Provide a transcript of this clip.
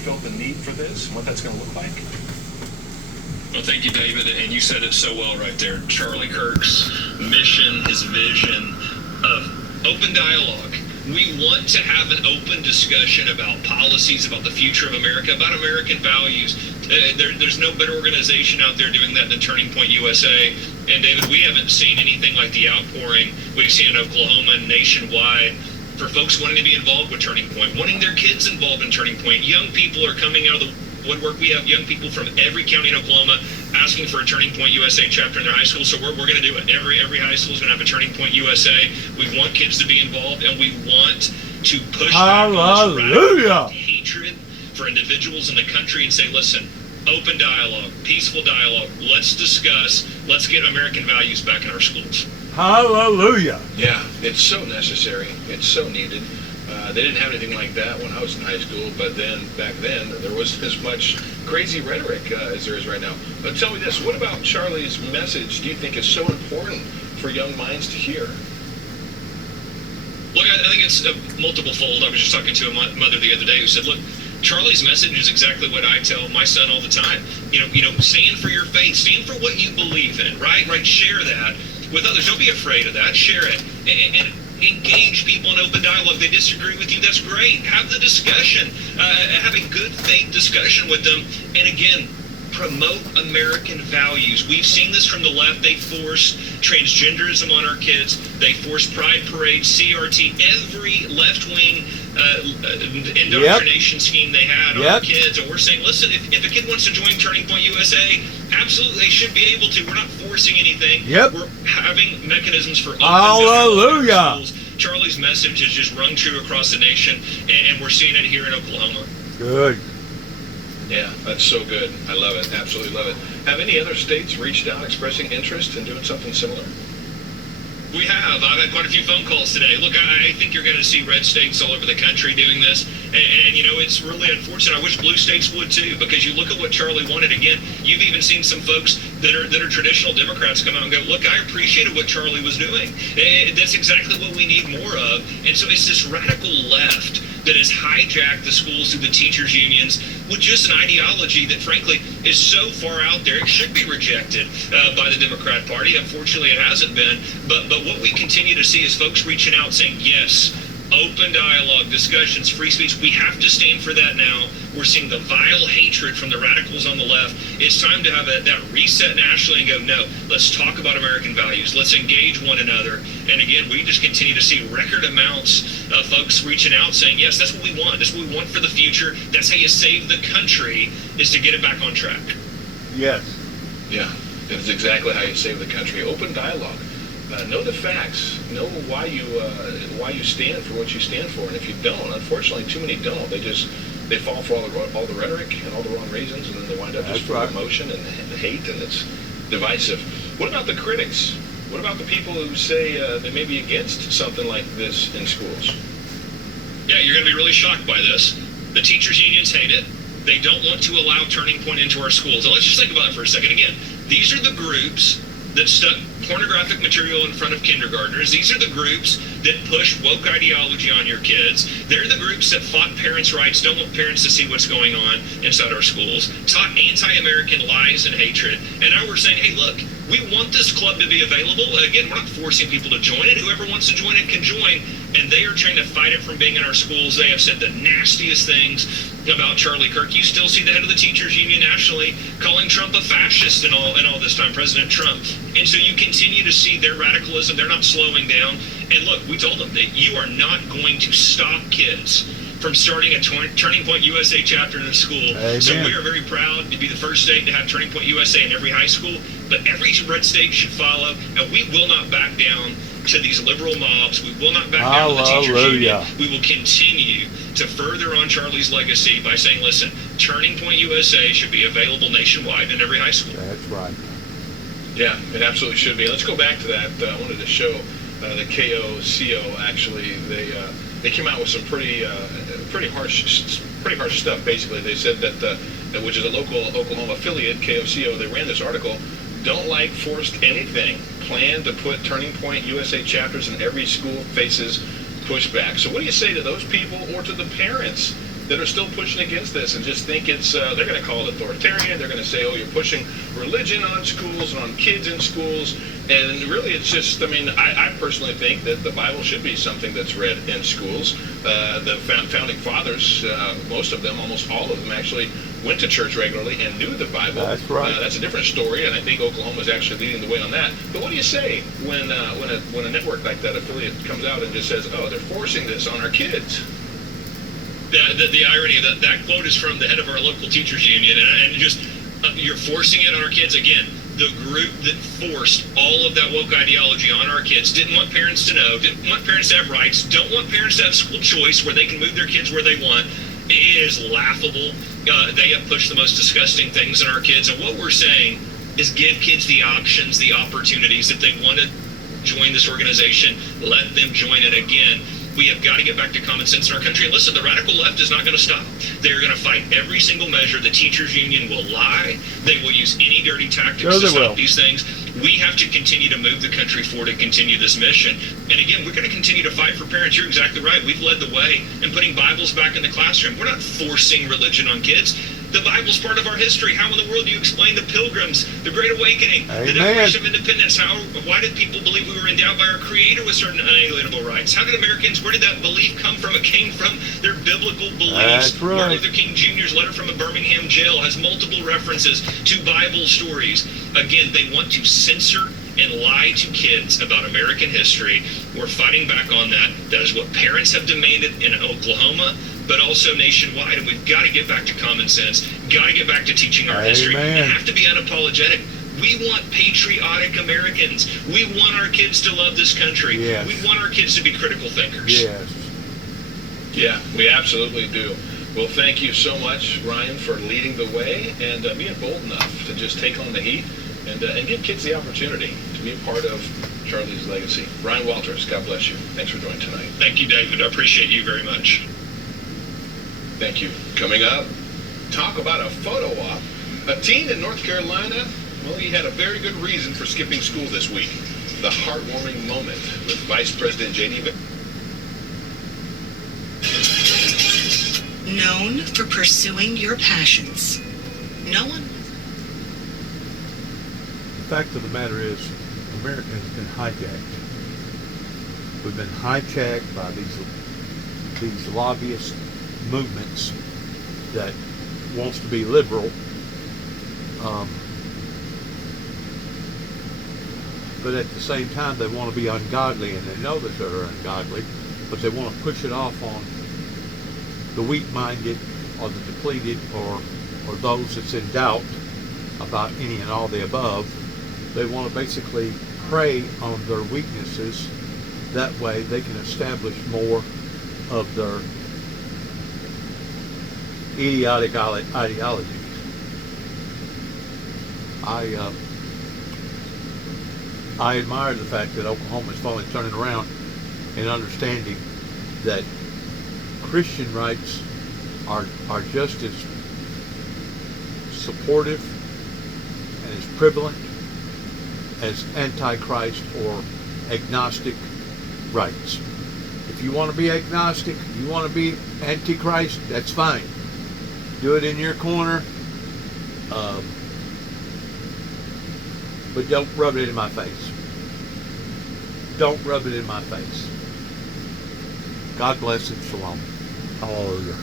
felt the need for this and what that's going to look like? Well, thank you, David, and you said it so well right there. Charlie Kirk's mission, his vision of open dialogue. We want to have an open discussion about policies, about the future of America, about American values. There's no better organization out there doing that than Turning Point USA. And David, we haven't seen anything like the outpouring we've seen in Oklahoma and nationwide for folks wanting to be involved with Turning Point, wanting their kids involved in Turning Point. Young people are coming out of the woodwork. We have young people from every county in Oklahoma asking for a Turning Point USA chapter in their high school. So we're going to do it. Every high school is going to have a Turning Point USA. We want kids to be involved, and we want to push back on this radical hatred for individuals in the country and say, listen, open dialogue, peaceful dialogue. Let's discuss. Let's get American values back in our schools. Hallelujah. Yeah, it's so necessary. It's so needed. They didn't have anything like that when I was in high school, but then back then there wasn't as much crazy rhetoric as there is right now. But tell me this, what about Charlie's message do you think is so important for young minds to hear? Look, I think it's multiple fold. I was just talking to a mother the other day who said, look, Charlie's message is exactly what I tell my son all the time. You know, stand for your faith, stand for what you believe in, right? Share that with others. Don't be afraid of that. Share it. And engage people in open dialogue. They disagree with you, that's great. Have the discussion. Have a good faith discussion with them. And again, promote American values. We've seen this from the left. They force transgenderism on our kids. They force pride parades, CRT, every left-wing indoctrination scheme they had on our kids. And we're saying, listen, if a kid wants to join Turning Point USA, absolutely they should be able to. We're not forcing anything. We're having mechanisms for open Hallelujah. schools. Charlie's message is just rung true across the nation, and we're seeing it here in Oklahoma. Good. Yeah, that's so good. I love it. Absolutely love it. Have any other states reached out expressing interest in doing something similar? We have. I've had quite a few phone calls today. Look, I think you're going to see red states all over the country doing this. And you know, it's really unfortunate. I wish blue states would too, because you look at what Charlie wanted. Again, you've even seen some folks that are traditional Democrats come out and go, look, I appreciated what Charlie was doing. That's exactly what we need more of. And so it's this radical left that has hijacked the schools through the teachers' unions with just an ideology that, frankly, is so far out there, it should be rejected by the Democrat Party. Unfortunately, it hasn't been. But what we continue to see is folks reaching out saying, yes, open dialogue, discussions, free speech. We have to stand for that now. We're seeing the vile hatred from the radicals on the left. It's time to have that reset nationally and go, no, let's talk about American values. Let's engage one another. And again, we just continue to see record amounts of folks reaching out saying, yes, that's what we want. That's what we want for the future. That's how you save the country, is to get it back on track. Yes. Yeah, it's exactly how you save the country. Open dialogue. Know the facts. Know why you stand for what you stand for. And if you don't, unfortunately, too many don't. They fall for all the rhetoric and all the wrong reasons, and then they wind up just full of emotion and hate, and it's divisive. What about the critics? What about the people who say they may be against something like this in schools? Yeah, you're going to be really shocked by this. The teachers' unions hate it. They don't want to allow Turning Point into our schools. And let's just think about it for a second. Again, these are the groups that stuck pornographic material in front of kindergartners. These are the groups that push woke ideology on your kids. They're the groups that fought parents' rights, don't want parents to see what's going on inside our schools, taught anti-American lies and hatred. And now we're saying, hey, look, we want this club to be available. Again, we're not forcing people to join it. Whoever wants to join it can join. And they are trying to fight it from being in our schools. They have said the nastiest things about Charlie Kirk. You still see the head of the teachers union nationally calling Trump a fascist and all this time, President Trump. And so you continue to see their radicalism. They're not slowing down. And look, we told them that you are not going to stop kids from starting a Turning Point USA chapter in a school. Amen. So we are very proud to be the first state to have Turning Point USA in every high school. But every red state should follow, and we will not back down to these liberal mobs. We will not back down to the teachers union. We will continue to further on Charlie's legacy by saying, listen, Turning Point USA should be available nationwide in every high school. That's right. Yeah, it absolutely should be. Let's go back to that. I wanted to show the KOCO. Actually, they came out with some pretty harsh stuff. Basically, they said that which is a local Oklahoma affiliate, KOCO. They ran this article. Don't like forced anything. Plan to put Turning Point USA chapters in every school faces pushback. So what do you say to those people, or to the parents that are still pushing against this and just think it's, they're going to call it authoritarian. They're going to say, oh, you're pushing religion on schools and on kids in schools. And really, it's just, I mean, I personally think that the Bible should be something that's read in schools. The founding fathers, most of them, almost all of them actually went to church regularly and knew the Bible. That's right. That's a different story, and I think Oklahoma is actually leading the way on that. But what do you say when a network like that, affiliate, comes out and just says, oh, they're forcing this on our kids? The irony of that quote is from the head of our local teachers union, and just you're forcing it on our kids again. The group that forced all of that woke ideology on our kids didn't want parents to know, didn't want parents to have rights, don't want parents to have school choice where they can move their kids where they want. It is laughable. They have pushed the most disgusting things on our kids, and what we're saying is give kids the options, the opportunities. If they want to join this organization, let them join it again. We have got to get back to common sense in our country. And listen, the radical left is not going to stop. They're going to fight every single measure. The teachers union will lie. They will use any dirty tactics to stop these things. We have to continue to move the country forward and continue this mission. And again, we're going to continue to fight for parents. You're exactly right. We've led the way in putting Bibles back in the classroom. We're not forcing religion on kids. The Bible's part of our history. How in the world do you explain the Pilgrims, the Great Awakening, Amen. the Declaration of Independence? Why did people believe we were endowed by our Creator with certain unalienable rights? How did Americans, where did that belief come from? It came from their biblical beliefs. That's right. Martin Luther King Jr.'s letter from a Birmingham jail has multiple references to Bible stories. Again, they want to censor and lie to kids about American history. We're fighting back on that. That is what parents have demanded in Oklahoma, but also nationwide, and we've got to get back to common sense, got to get back to teaching our history. We have to be unapologetic. We want patriotic Americans. We want our kids to love this country. Yes. We want our kids to be critical thinkers. Yes. Yeah, we absolutely do. Well, thank you so much, Ryan, for leading the way and being bold enough to just take on the heat and give kids the opportunity to be a part of Charlie's legacy. Ryan Walters, God bless you. Thanks for joining tonight. Thank you, David. I appreciate you very much. Thank you. Coming up, talk about a photo op. A teen in North Carolina, well, he had a very good reason for skipping school this week. The heartwarming moment with Vice President J.D. Known for pursuing your passions. No one. The fact of the matter is, America has been hijacked. We've been hijacked by these lobbyist movements that wants to be liberal, but at the same time they want to be ungodly, and they know that they're ungodly, but they want to push it off on the weak-minded or the depleted or those that's in doubt about any and all the above. They want to basically prey on their weaknesses. That way they can establish more of their idiotic ideologies. I admire the fact that Oklahoma is finally turning around and understanding that Christian rights are just as supportive and as prevalent as antichrist or agnostic rights. If you want to be agnostic, you want to be antichrist, that's fine. Do it in your corner, but don't rub it in my face. Don't rub it in my face. God bless and shalom. Hallelujah.